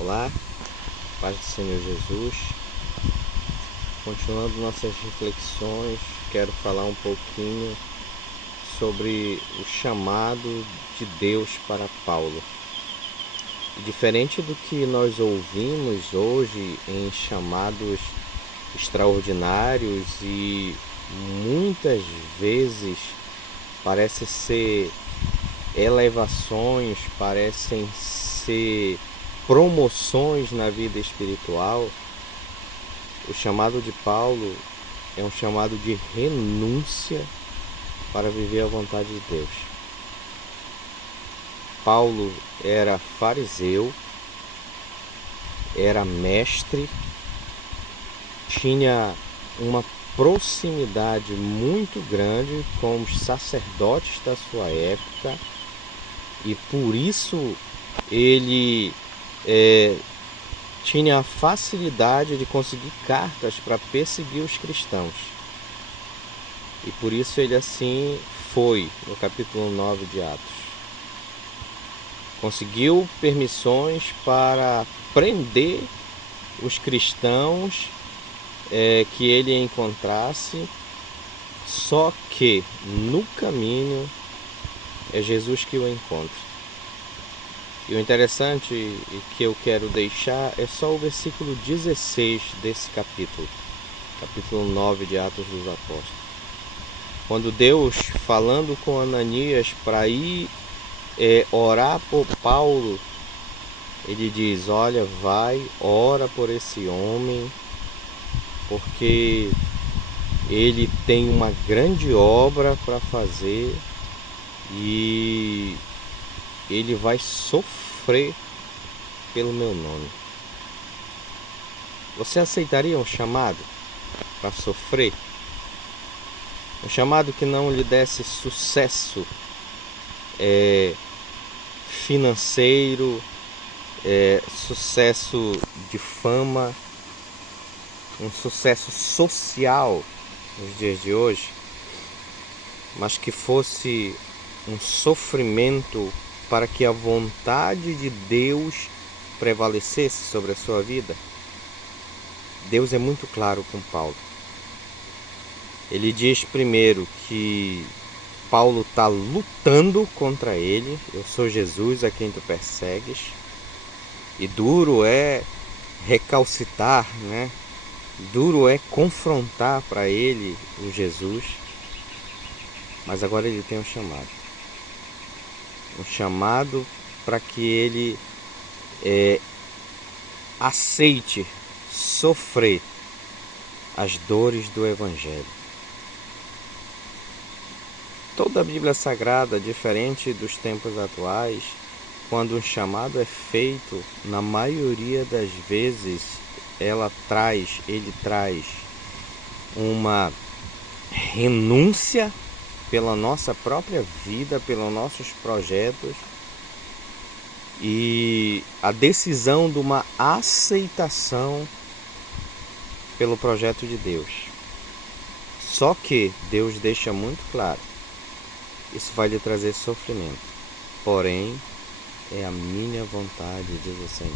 Olá, paz do Senhor Jesus. Continuando nossas reflexões, quero falar um pouquinho sobre o chamado de Deus para Paulo. E diferente do que nós ouvimos hoje em chamados extraordinários e muitas vezes parece ser elevações, parecem ser promoções na vida espiritual, o chamado de Paulo é um chamado de renúncia para viver a vontade de Deus. Paulo era fariseu, era mestre, tinha uma proximidade muito grande com os sacerdotes da sua época e por isso ele tinha a facilidade de conseguir cartas para perseguir os cristãos. E por isso ele assim foi, no capítulo 9 de Atos. Conseguiu permissões para prender os cristãos que ele encontrasse, só que no caminho é Jesus que o encontra. E o interessante que eu quero deixar é só o versículo 16 desse capítulo 9 de Atos dos Apóstolos. Quando Deus, falando com Ananias para ir orar por Paulo, ele diz: olha, vai, ora por esse homem, porque ele tem uma grande obra para fazer e ele vai sofrer pelo meu nome. Você aceitaria um chamado para sofrer? Um chamado que não lhe desse sucesso financeiro, sucesso de fama, um sucesso social nos dias de hoje, mas que fosse um sofrimento para que a vontade de Deus prevalecesse sobre a sua vida? Deus é muito claro com Paulo. Ele diz primeiro que Paulo está lutando contra ele. Eu sou Jesus a quem tu persegues. E duro é recalcitar, né? Duro é confrontar para ele o Jesus. Mas agora ele tem um chamado. Um chamado para que ele aceite sofrer as dores do Evangelho. Toda a Bíblia Sagrada, diferente dos tempos atuais, quando um chamado é feito, na maioria das vezes ele traz uma renúncia pela nossa própria vida, pelos nossos projetos e a decisão de uma aceitação pelo projeto de Deus. Só que Deus deixa muito claro, isso vai lhe trazer sofrimento, porém é a minha vontade, diz o Senhor.